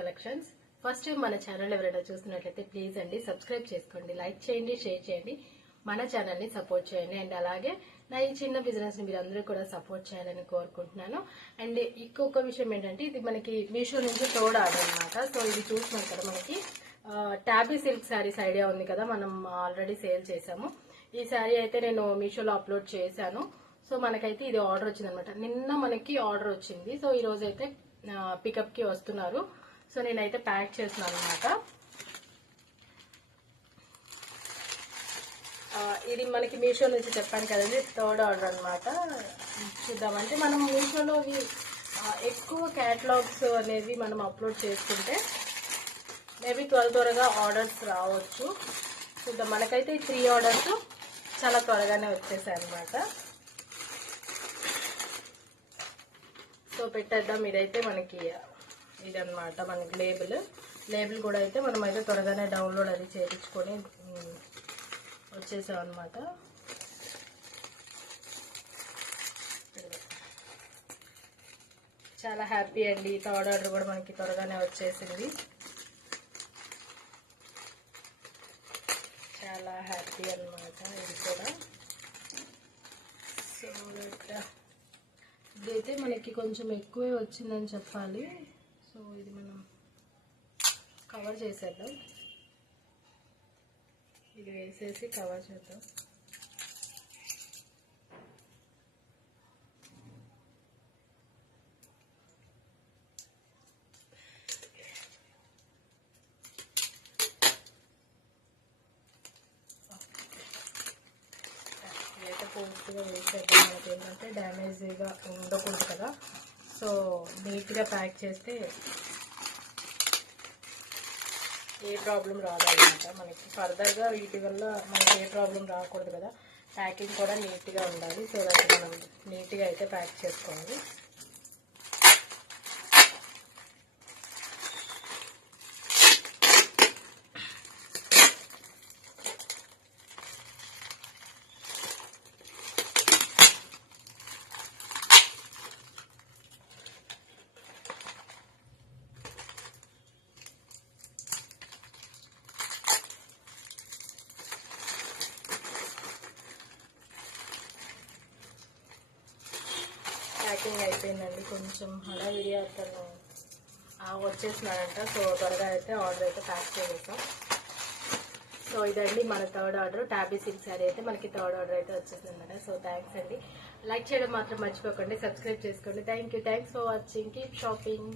Collections. First time మన channel ఎవరైనా చూస్తున్నట్లయితే ప్లీజ్ అండి సబ్స్క్రైబ్ చేసుకోండి లైక్ చేయండి షేర్ చేయండి. మన ఛానల్ని సపోర్ట్ చేయండి. అండ్ అలాగే నా ఈ చిన్న బిజినెస్ని మీరు అందరూ కూడా సపోర్ట్ చేయాలని కోరుకుంటున్నాను. అండ్ ఇంకొక విషయం ఏంటంటే ఇది మనకి మీషో నుంచి తోడు ఆర్డర్ అనమాట సో ఇది చూసినాం కదా మనకి ట్యాబీ సిల్క్ శారీస్ ఐడియా ఉంది కదా మనం ఆల్రెడీ సేల్ చేసాము ఈ శారీ అయితే నేను మీషోలో అప్లోడ్ చేశాను. సో మనకైతే ఇది ఆర్డర్ వచ్చింది అనమాట నిన్న మనకి ఆర్డర్ వచ్చింది. సో ఈ రోజు అయితే పికప్కి వస్తున్నారు. సో నేనైతే ప్యాక్ చేస్తున్నాను అనమాట ఇది మనకి మీషో నుంచి చెప్పాను కదండి థర్డ్ ఆర్డర్ అనమాట చూద్దామంటే మనం మీషోలో ఎక్కువ క్యాటలాగ్స్ అనేవి మనం అప్లోడ్ చేసుకుంటే మేబీ త్వర త్వరగా ఆర్డర్స్ రావచ్చు. చూద్దాం మనకైతే ఈ త్రీ ఆర్డర్స్ చాలా త్వరగానే వచ్చేసాయి అనమాట పెట్టేద్దాం. ఇదైతే మనకి ఇదన్నమాట మనకి లేబుల్. లేబుల్ కూడా అయితే మనం అయితే త్వరగానే డౌన్లోడ్ అది చేయించుకొని వచ్చేసాం అనమాట చాలా హ్యాపీ అండి. థర్డ్ ఆర్డర్ కూడా మనకి త్వరగానే వచ్చేసింది. చాలా హ్యాపీ అన్నమాట ఇది కూడా. సో ఇదైతే మనకి కొంచెం ఎక్కువే వచ్చిందని చెప్పాలి. సో ఇది మనం కవర్ చేసేద్దాం. ఇది వేసేసి కవర్ చేద్దాం ఇదైతే పూర్తిగా వేసేద్దాం మనకి ఏంటంటే డ్యామేజ్గా ఉండకూడదు కదా. సో నీట్గా ప్యాక్ చేస్తే ఏ ప్రాబ్లం రాదనమాట మనకి ఫర్దర్గా వీటి వల్ల మనకి ఏ ప్రాబ్లం రాకూడదు కదా. ప్యాకింగ్ కూడా నీట్గా ఉండాలి. సో దట్ మనం నీట్గా అయితే ప్యాక్ చేసుకోవాలి. ప్యాకింగ్ అయిపోయిందండి. కొంచెం హడావిడి అతను వచ్చేసినాడంట. సో త్వరగా అయితే ఆర్డర్ అయితే ప్యాక్ చేసేసాం. సో ఇదండి మన third order. Tabby silk sari అయితే మనకి థర్డ్ ఆర్డర్ అయితే వచ్చేసింది అనమాట సో థ్యాంక్స్ అండి. లైక్ చేయడం మాత్రం మర్చిపోకండి. సబ్స్క్రైబ్ చేసుకోండి. Thank you thanks for watching. Keep shopping.